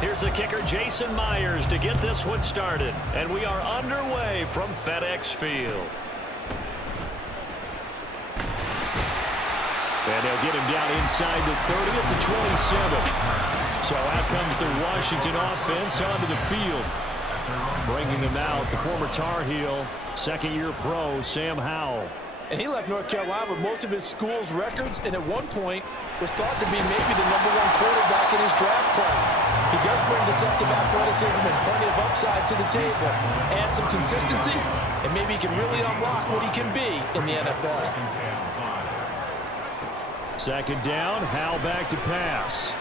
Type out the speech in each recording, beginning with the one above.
Here's the kicker, Jason Myers, to get this one started. And we are underway from FedEx Field. And they'll get him down inside the 30 at the 27. So out comes the Washington offense onto the field. Bringing them out, the former Tar Heel, second-year pro, Sam Howell. And he left North Carolina with most of his school's records, and at one point was thought to be maybe the #1 quarterback in his draft class. He does bring deceptive athleticism and plenty of upside to the table. Add some consistency, and maybe he can really unlock what he can be in the NFL. Second down, Howell back to pass.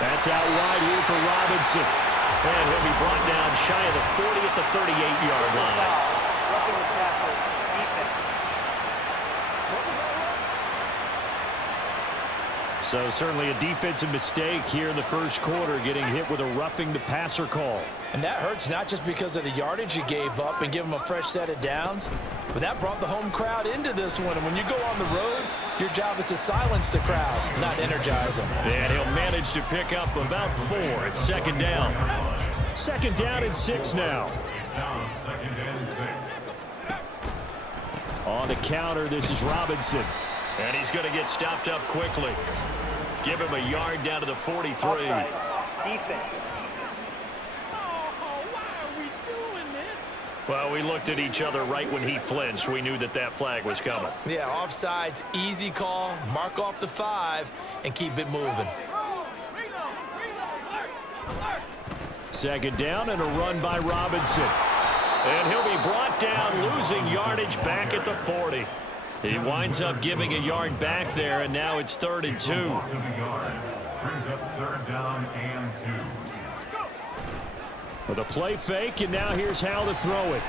That's out wide here for Robinson. And he'll be brought down shy of the 40 at the 38-yard line. So certainly a defensive mistake here in the first quarter, getting hit with a roughing the passer call. And that hurts not just because of the yardage you gave up and give them a fresh set of downs, but that brought the home crowd into this one. And when you go on the road, your job is to silence the crowd, not energize them. And he'll manage to pick up about 4 at second down. Second down and 6 now. It's now second and 6. On the counter, this is Robinson. And he's going to get stopped up quickly. Give him a yard down to the 43. Offside. Defense. Well, we looked at each other right when he flinched. We knew that that flag was coming. Yeah, offsides, easy call, mark off the 5, and keep it moving. Second down and a run by Robinson. And he'll be brought down, losing yardage back at the 40. He winds up giving a yard back there, and now it's 3rd and 2. Brings up 3rd down and 2. With a play fake, and now here's Howell to throw it.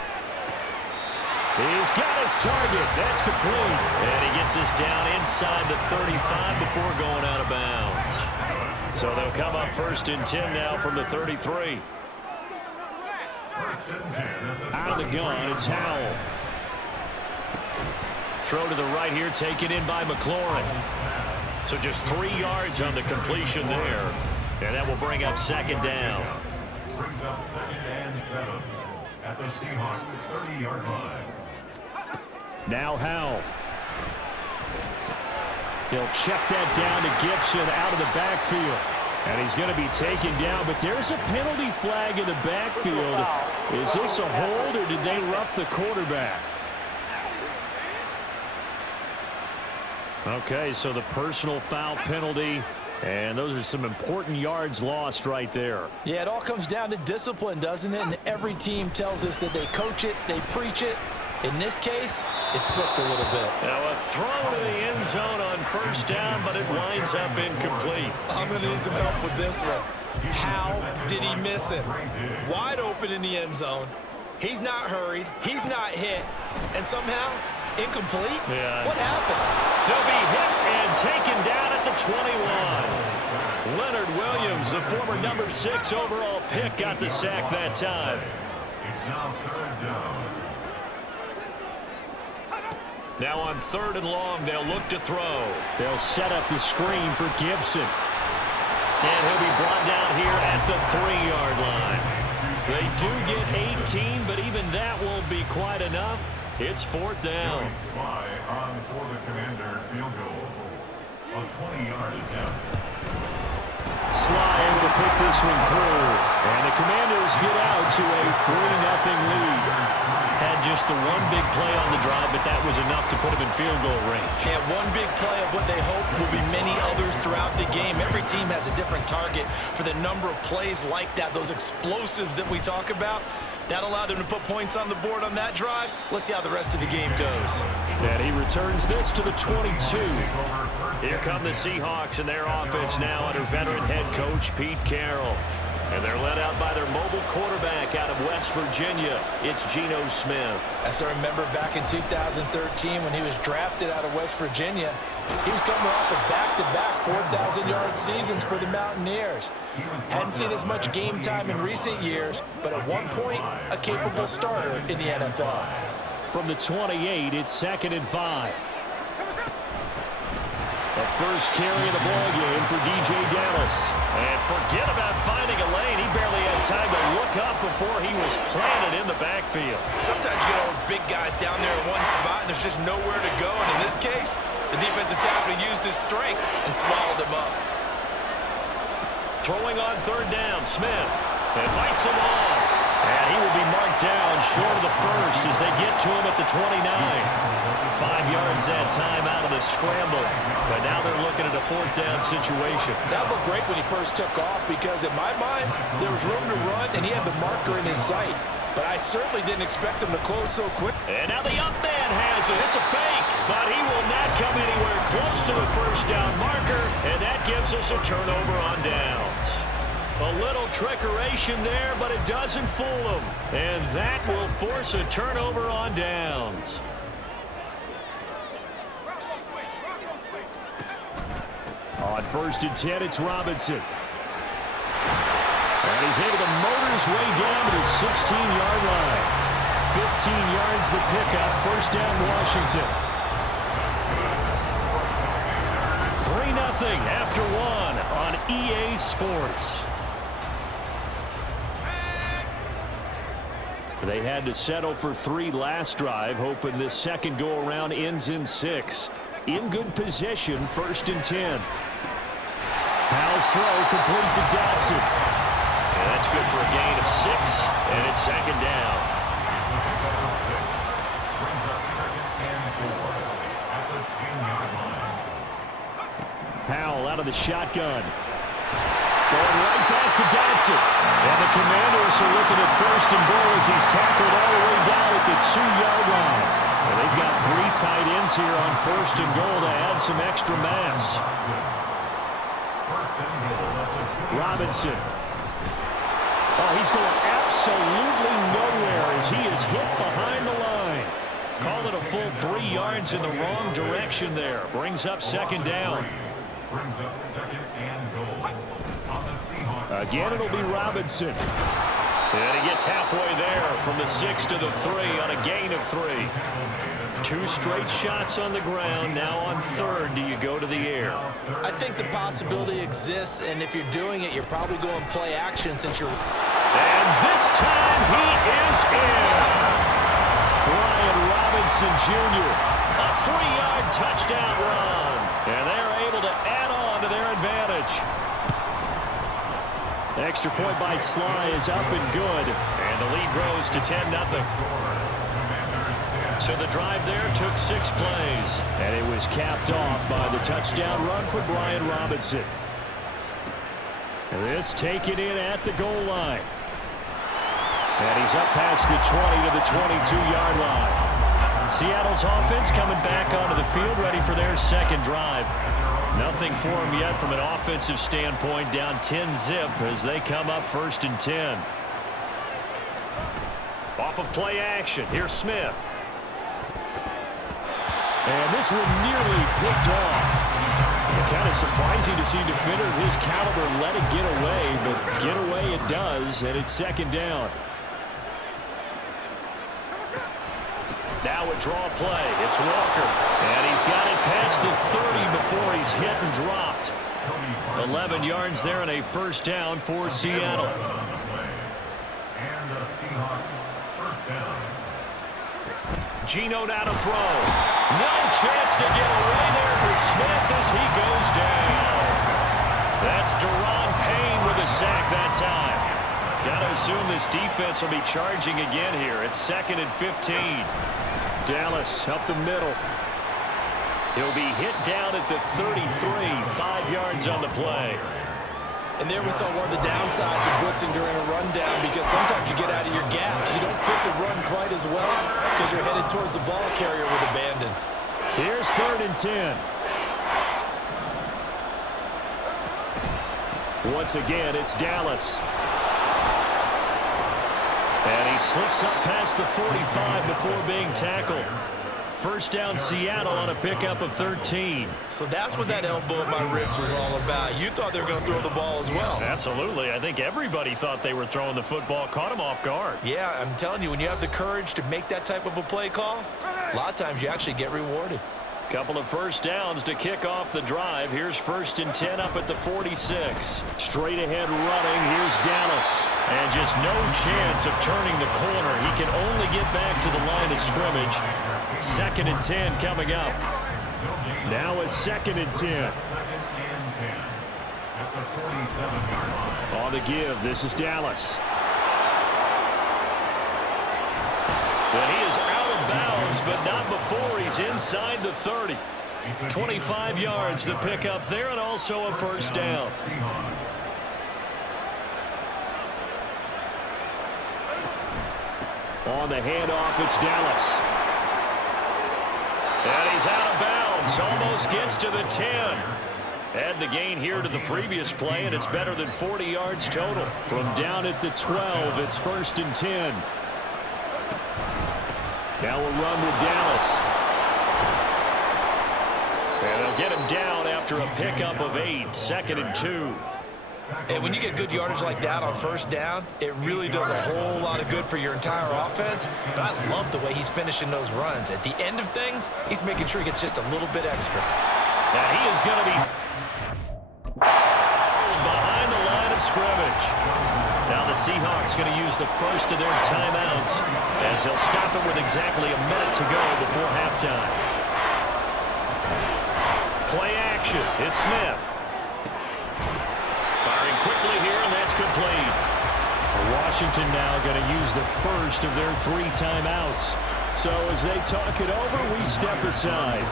He's got his target. That's complete. And he gets us down inside the 35 before going out of bounds. So they'll come up 1st and 10 now from the 33. Out of the gun, it's Howell. Throw to the right here, taken in by McLaurin. So just 3 yards on the completion there. And that will bring up 2nd down. Brings up 2nd and 7 at the Seahawks 30-yard line. Now Howell. He'll check that down to Gibson out of the backfield. And he's going to be taken down, but there's a penalty flag in the backfield. Is this a hold, or did they rough the quarterback? Okay, so the personal foul penalty, and those are some important yards lost right there. Yeah, it all comes down to discipline, doesn't it? And every team tells us that they coach it, they preach it. In this case, it slipped a little bit. Now a throw to the end zone on 1st down, but it winds up incomplete. I'm going to need some help with this one. How did he miss it? Wide open in the end zone. He's not hurried. He's not hit. And somehow, incomplete? Yeah. What happened? He'll be hit and taken down at the 21. Leonard Williams, the former #6 overall pick, got the sack that time. It's now 3rd down. Now on 3rd and long, they'll look to throw. They'll set up the screen for Gibson. And he'll be brought down here at the 3-yard line. They do get 18, but even that won't be quite enough. It's 4th down. Sly on for the Commander field goal. A 20-yard attempt. Sly able to pick this one through. And the Commanders get out to a 3-0 lead. Had just the one big play on the drive, but that was enough to put him in field goal range. Yeah, one big play of what they hope will be many others throughout the game. Every team has a different target for the number of plays like that, those explosives that we talk about. That allowed him to put points on the board on that drive. Let's see how the rest of the game goes. And he returns this to the 22. Here come the Seahawks and their offense now under veteran head coach Pete Carroll. And they're led out by their mobile quarterback out of West Virginia. It's Geno Smith. As I remember back in 2013 when he was drafted out of West Virginia, he was coming off of back-to-back 4,000-yard seasons for the Mountaineers. Hadn't seen as much game time in recent years, but at one point, a capable starter in the NFL. From the 28, it's 2nd and 5. A first carry of the ball game for DJ Dallas. And forget about finding a lane. He barely had time to look up before he was planted in the backfield. Sometimes you get all those big guys down there in one spot, and there's just nowhere to go. And in this case, the defensive tackle used his strength and swallowed him up. Throwing on third down, Smith. And fights him off. And he will be marked down short of the first as they get to him at the 29. 5 yards that time out of the scramble. But now they're looking at a fourth down situation. That looked great when he first took off because, in my mind, there was room to run, and he had the marker in his sight. But I certainly didn't expect him to close so quick. And now the up man has it. It's a fake. But he will not come anywhere close to the first down marker. And that gives us a turnover on downs. A little trickeration there, but it doesn't fool him. And that will force a turnover on downs. On first and 10, it's Robinson. And he's able to motor his way down to the 16-yard line. 15 yards the pickup. First down, Washington. 3-0 after one on EA Sports. They had to settle for 3 last drive, hoping this second go-around ends in 6. In good position, first and 10. Powell's throw complete to Dotson. And that's good for a gain of 6, and it's second down. Powell out of the shotgun. Going right back to Dotson. And the Commanders are looking at first and goal as he's tackled all the way down at the 2-yard line. And they've got 3 tight ends here on first and goal to add some extra mass. Robinson. Oh, he's going absolutely nowhere as he is hit behind the line. Call it a full 3 yards in the wrong direction there. Brings up second down. Again, it'll be Robinson. And he gets halfway there from the 6 to the 3 on a gain of 3. 2 straight shots on the ground. Now on third, do you go to the air? I think the possibility exists, and if you're doing it, you're probably going play action since you're... And this time he is in. Brian Robinson Jr. A 3-yard touchdown run. And they're able to add on to their advantage. Extra point by Sly is up and good. And the lead grows to 10-0. So the drive there took 6 plays. And it was capped off by the touchdown run for Brian Robinson. This taken in at the goal line. And he's up past the 20 to the 22-yard line. Seattle's offense coming back onto the field, ready for their second drive. Nothing for them yet from an offensive standpoint, down 10-zip as they come up first and 10. Off of play action, here's Smith. And this one nearly picked off. Kind of surprising to see a defender of his caliber let it get away, but get away it does, and it's second down. Now a draw play. It's Walker. And he's got it past the 30 before he's hit and dropped. 11 yards there and a first down for Seattle. And the Seahawks first down. Geno now to throw. No chance to get away there for Smith as he goes down. That's Daron Payne with a sack that time. Got to assume this defense will be charging again here. It's second and 15. Dallas up the middle. He'll be hit down at the 33, 5 yards on the play. And there we saw one of the downsides of blitzing during a rundown, because sometimes you get out of your gaps. You don't fit the run quite as well because you're headed towards the ball carrier with abandon. Here's third and 10. Once again, it's Dallas. And he slips up past the 45 before being tackled. First down, Seattle on a pickup of 13. So that's what that elbow in my ribs was all about. You thought they were going to throw the ball as well. Absolutely. I think everybody thought they were throwing the football, caught him off guard. Yeah, I'm telling you, when you have the courage to make that type of a play call, a lot of times you actually get rewarded. Couple of first downs to kick off the drive. Here's 1st and 10 up at the 46. Straight ahead running. Here's Dallas. And just no chance of turning the corner. He can only get back to the line of scrimmage. 2nd and 10 coming up. Now a 2nd and 10. On the give, this is Dallas. And he is out of bounds, but not before he's inside the 30. 25 yards to pick up there, and also a first down. On the handoff, it's Dallas. And he's out of bounds, almost gets to the 10. Add the gain here to the previous play, and it's better than 40 yards total. From down at the 12, it's 1st and 10. Now a run with Dallas. And they'll get him down after a pickup of 8, 2nd and 2. And when you get good yardage like that on first down, it really does a whole lot of good for your entire offense. But I love the way he's finishing those runs. At the end of things, he's making sure he gets just a little bit extra. Now he is going to be behind the line of scrimmage. Now the Seahawks going to use the first of their timeouts as they'll stop it with exactly a minute to go before halftime. Play action. It's Smith. Firing quickly here, and that's complete. Washington now going to use the first of their 3 timeouts. So as they talk it over, we step aside.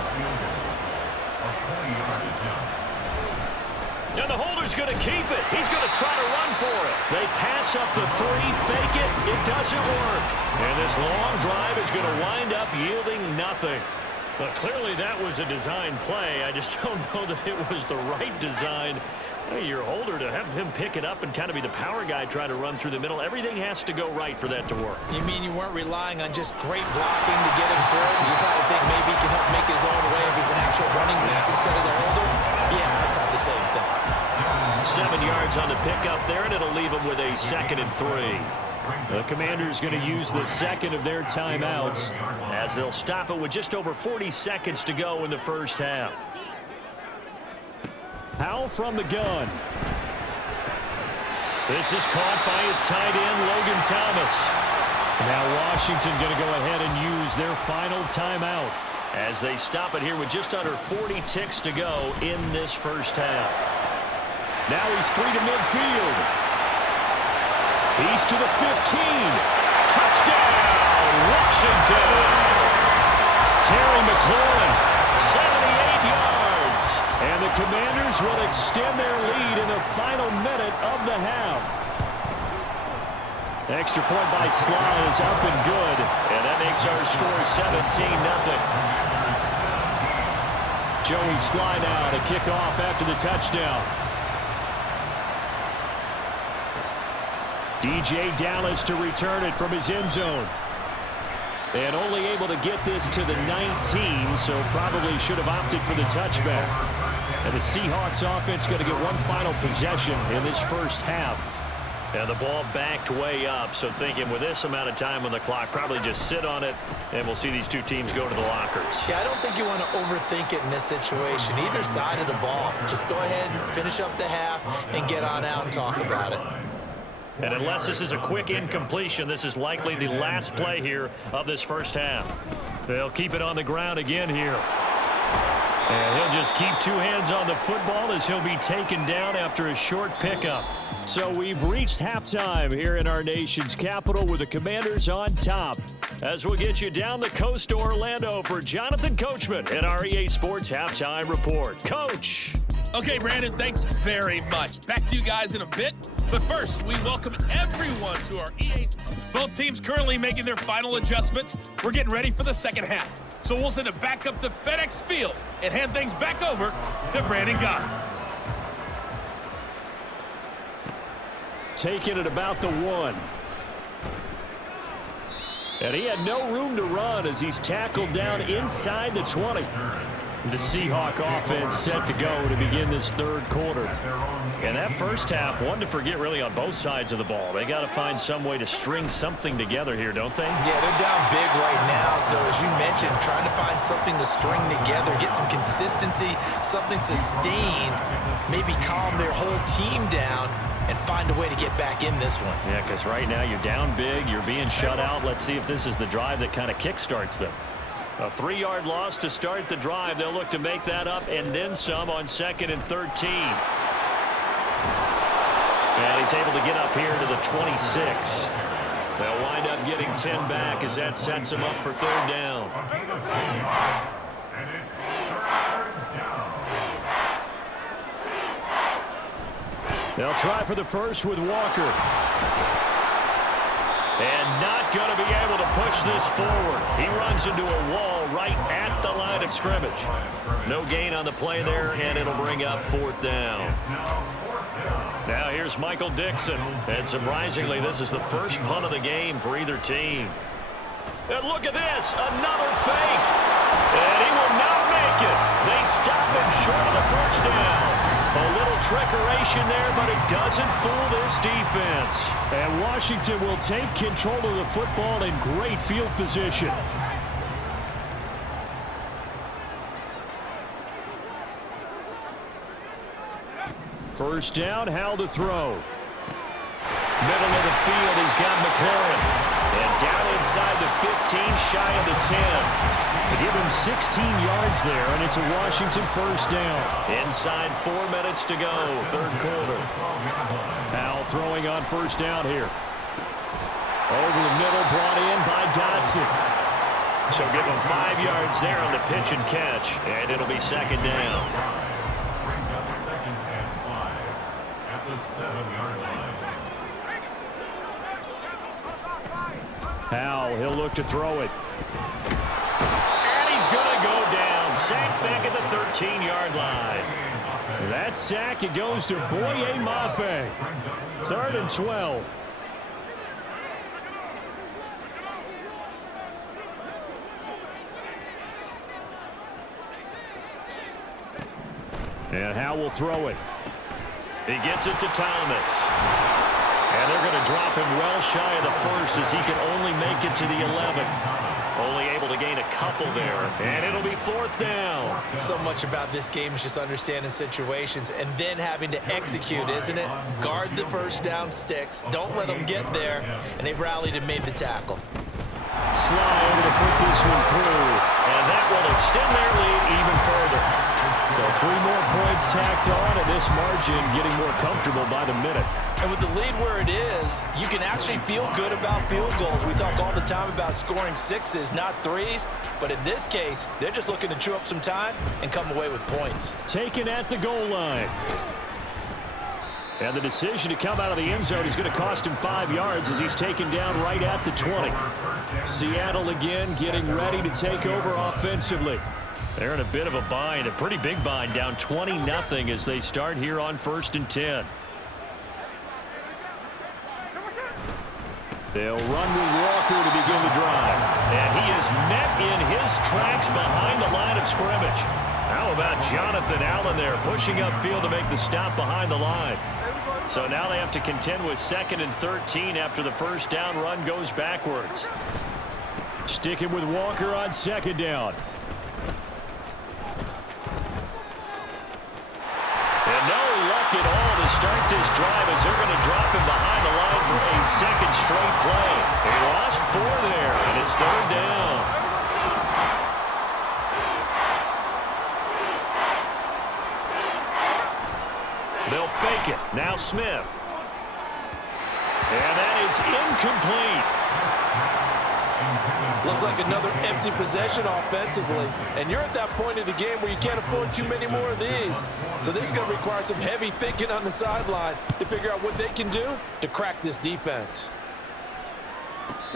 And the holder's going to keep it. He's going to try to run for it. They pass up the 3, fake it. It doesn't work. And this long drive is going to wind up yielding nothing. But clearly that was a design play. I just don't know that it was the right design. Hey, your holder, to have him pick it up and kind of be the power guy trying to run through the middle, everything has to go right for that to work. You mean you weren't relying on just great blocking to get him through? You kind of think maybe he can help make his own way if he's an actual running back instead of the holder? Yeah, I thought the same thing. 7 yards on the pickup there, and it'll leave him with a 2nd and 3. The Commanders going to use the second of their timeouts as they'll stop it with just over 40 seconds to go in the first half. Powell from the gun. This is caught by his tight end, Logan Thomas. Now Washington going to go ahead and use their final timeout as they stop it here with just under 40 ticks to go in this first half. Now he's free to midfield. He's to the 15. Touchdown, Washington. Terry McLaurin, 78 yards. And the Commanders will extend their lead in the final minute of the half. Extra point by Sly is up and good. And that makes our score 17-0. Joey Sly now to kick off after the touchdown. DJ Dallas to return it from his end zone. And only able to get this to the 19, so probably should have opted for the touchback. And the Seahawks offense going to get one final possession in this first half. And the ball backed way up, so thinking with this amount of time on the clock, probably just sit on it, and we'll see these two teams go to the lockers. Yeah, I don't think you want to overthink it in this situation. Either side of the ball. Just go ahead and finish up the half and get on out and talk about it. And unless this is a quick incompletion, this is likely the last play here of this first half. They'll keep it on the ground again here. And he'll just keep two hands on the football as he'll be taken down after a short pickup. So we've reached halftime here in our nation's capital with the Commanders on top. As we'll get you down the coast to Orlando for Jonathan Coachman at our EA Sports Halftime Report. Coach. Okay, Brandon, thanks very much. Back to you guys in a bit. But first, we welcome everyone to our EA. Both teams currently making their final adjustments. We're getting ready for the second half. So we'll send it back up to FedEx Field and hand things back over to Brandon Gaudin. Taking it about the 1. And he had no room to run as he's tackled down inside the 20. The Seahawk offense set to go to begin this third quarter. And that first half, one to forget really on both sides of the ball. They got to find some way to string something together here, don't they? Yeah, they're down big right now. So as you mentioned, trying to find something to string together, get some consistency, something sustained, maybe calm their whole team down and find a way to get back in this one. Yeah, because right now you're down big, you're being shut out. Let's see if this is the drive that kind of kickstarts them. A 3-yard loss to start the drive. They'll look to make that up and then some on 2nd and 13. And he's able to get up here to the 26. They'll wind up getting 10 back as that sets him up for 3rd down. And it's 3rd down. They'll try for the first with Walker. And not going to be able to push this forward. He runs into a wall right at the line of scrimmage. No gain on the play there, and it'll bring up 4th down. Now here's Michael Dixon. And surprisingly, this is the first punt of the game for either team. And look at this, another fake. And he will not make it. They stop him short of the first down. A little trickeration there, but it doesn't fool this defense. And Washington will take control of the football in great field position. First down, Howell to throw. Middle of the field, he's got McLaurin. And down inside the 15, shy of the 10. They give him 16 yards there, and it's a Washington first down. Inside 4 minutes to go, 3rd quarter. Howell throwing on first down here. Over the middle, brought in by Dotson. So give him 5 yards there on the pitch and catch, and it'll be 2nd down. Brings up 2nd and 5 at the 7-yard line. Howell, he'll look to throw it. And he's going to go down. Sacked back at the 13-yard line. That sack, it goes to Boye Mafe. 3rd and 12. And Howell will throw it. He gets it to Thomas. And they're going to drop him well shy of the first as he can only make it to the 11. Only able to gain a couple there. And it'll be 4th down. So much about this game is just understanding situations and then having to execute, isn't it? Guard the first down sticks. Don't let them get there. And they rallied and made the tackle. Sly able to put this one through. And that will extend their lead even further. So 3 more points tacked on, and this margin getting more comfortable by the minute. And with the lead where it is, you can actually feel good about field goals. We talk all the time about scoring 6s, not 3s. But in this case, they're just looking to chew up some time and come away with points. Taken at the goal line. And the decision to come out of the end zone is going to cost him 5 yards as he's taken down right at the 20. Seattle again getting ready to take over offensively. They're in a bit of a bind, a pretty big bind, down 20-0 as they start here on 1st and 10. They'll run with Walker to begin the drive. And he is met in his tracks behind the line of scrimmage. How about Jonathan Allen there pushing upfield to make the stop behind the line? So now they have to contend with 2nd and 13 after the first down run goes backwards. Sticking with Walker on 2nd down. And no luck at all to start this drive as they're going to drop him behind the line for a 2nd straight play. They lost 4 there, and it's 3rd down. They'll fake it. Now Smith. And that is incomplete. Looks like another empty possession offensively. And you're at that point of the game where you can't afford too many more of these. So this is going to require some heavy thinking on the sideline to figure out what they can do to crack this defense.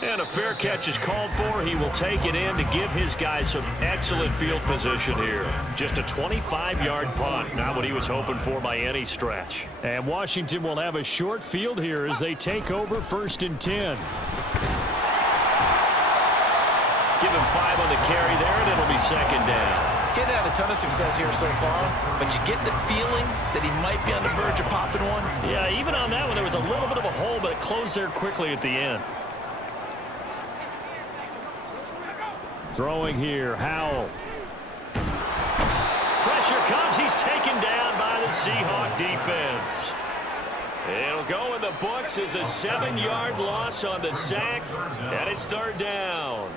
And a fair catch is called for. He will take it in to give his guys some excellent field position here. Just a 25-yard punt, not what he was hoping for by any stretch. And Washington will have a short field here as they take over 1st and 10. Give him 5 on the carry there, and it'll be 2nd down. Getting out a ton of success here so far, but you get the feeling that he might be on the verge of popping one. Yeah, even on that one, there was a little bit of a hole, but it closed there quickly at the end. Throwing here, Howell. Pressure comes. He's taken down by the Seahawk defense. It'll go in the books as a 7-yard loss on the sack, and it's third down.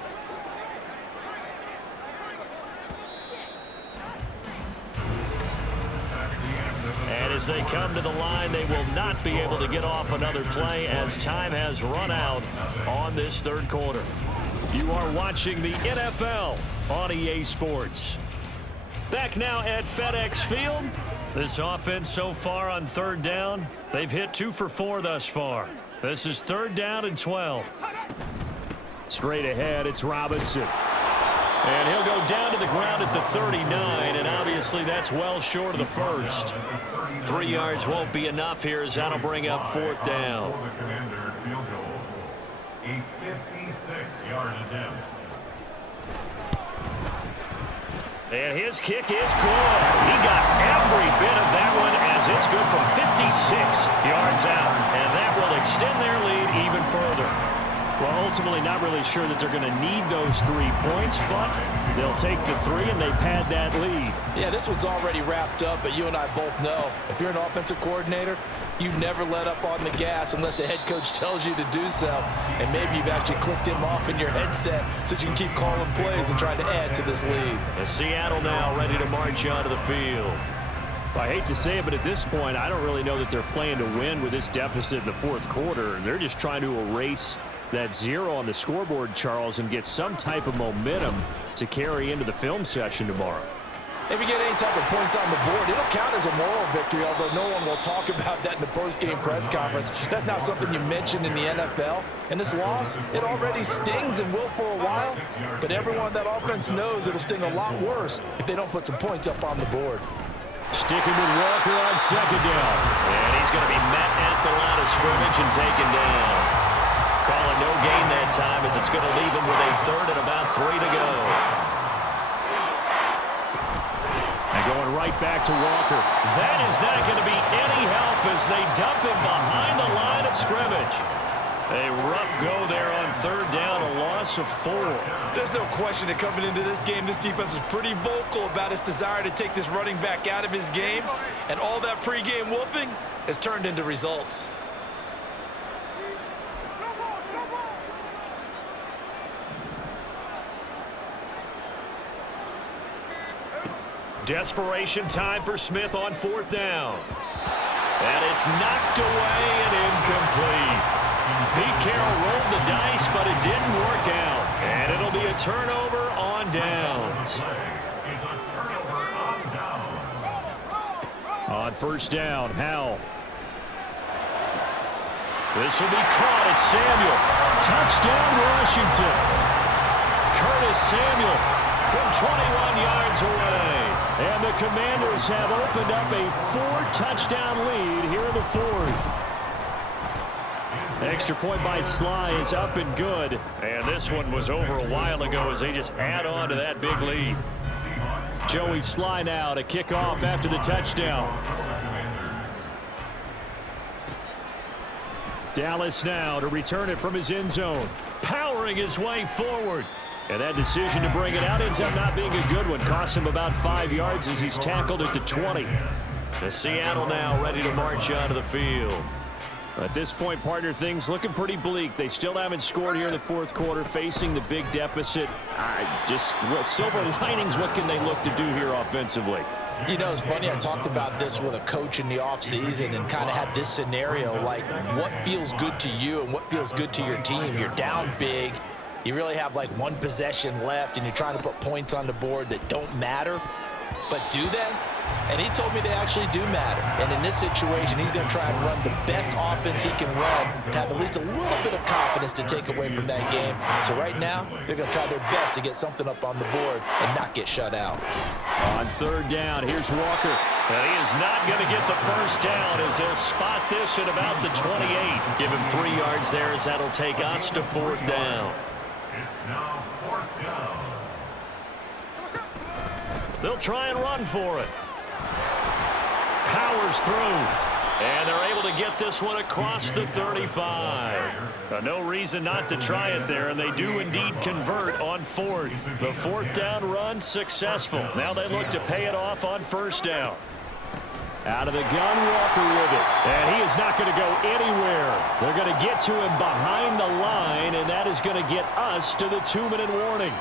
And as they come to the line, they will not be able to get off another play as time has run out on this third quarter. You are watching the NFL on EA Sports. Back now at FedEx Field. This offense so far on third down, they've hit 2 for 4 thus far. This is third down and 12. Straight ahead, it's Robinson. And he'll go down to the ground at the 39, and obviously that's well short of the first. 3 yards won't be enough here as that'll bring up fourth down. A 56-yard attempt. And his kick is good. He got every bit of that one as it's good from 56 yards out. And that will extend their lead even further. Well, ultimately not really sure that they're going to need those 3 points, but they'll take the 3 and they pad that lead. Yeah, this one's already wrapped up, but you and I both know if you're an offensive coordinator, you never let up on the gas unless the head coach tells you to do so. And maybe you've actually clicked him off in your headset so you can keep calling plays and trying to add to this lead. And Seattle now ready to march onto the field. I hate to say it, but at this point, I don't really know that they're playing to win with this deficit in the fourth quarter. They're just trying to erase that 0 on the scoreboard, Charles, and get some type of momentum to carry into the film session tomorrow. If you get any type of points on the board, it'll count as a moral victory, although no one will talk about that in the post-game press conference. That's not something you mentioned in the NFL. And this loss, it already stings and will for a while, but everyone on that offense knows it'll sting a lot worse if they don't put some points up on the board. Sticking with Walker on second down. And he's going to be met at the line of scrimmage and taken down. Calling no gain that time as it's going to leave him with a third and about 3 to go. And going right back to Walker. That is not going to be any help as they dump him behind the line of scrimmage. A rough go there on third down, a loss of 4. There's no question that coming into this game, this defense was pretty vocal about its desire to take this running back out of his game, and all that pregame wolfing has turned into results. Desperation time for Smith on fourth down. And it's knocked away and incomplete. Pete Carroll rolled the dice, but it didn't work out. And it'll be a turnover on downs. On first down, Howell. This will be caught. It's Samuel. Touchdown, Washington. Curtis Samuel from 21 yards away. And the Commanders have opened up a 4-touchdown lead here in the fourth. Extra point by Sly is up and good. And this one was over a while ago as they just add on to that big lead. Joey Sly now to kick off after the touchdown. Dallas now to return it from his end zone. Powering his way forward. And that decision to bring it out ends up not being a good one. Cost him about 5 yards as he's tackled at the 20. The Seattle now ready to march onto the field. At this point, partner, things looking pretty bleak. They still haven't scored here in the fourth quarter, facing the big deficit. Silver linings, what can they look to do here offensively? You know, it's funny, I talked about this with a coach in the offseason and kind of had this scenario, like what feels good to you and what feels good to your team. You're down big. You really have like one possession left, and you're trying to put points on the board that don't matter. But do they? And he told me they actually do matter. And in this situation, he's going to try and run the best offense he can run to have at least a little bit of confidence to take away from that game. So right now, they're going to try their best to get something up on the board and not get shut out. On third down, here's Walker. And he is not going to get the first down as he'll spot this at about the 28. Give him 3 yards there as that'll take us to fourth down. It's now fourth down. They'll try and run for it. Powers through. And they're able to get this one across the 35. No reason not to try it there, and they do indeed convert on fourth. The fourth down run successful. Now they look to pay it off on first down. Out of the gun, Walker with it. And he is not going to go anywhere. They're going to get to him behind the line, and that is going to get us to the 2-minute warning.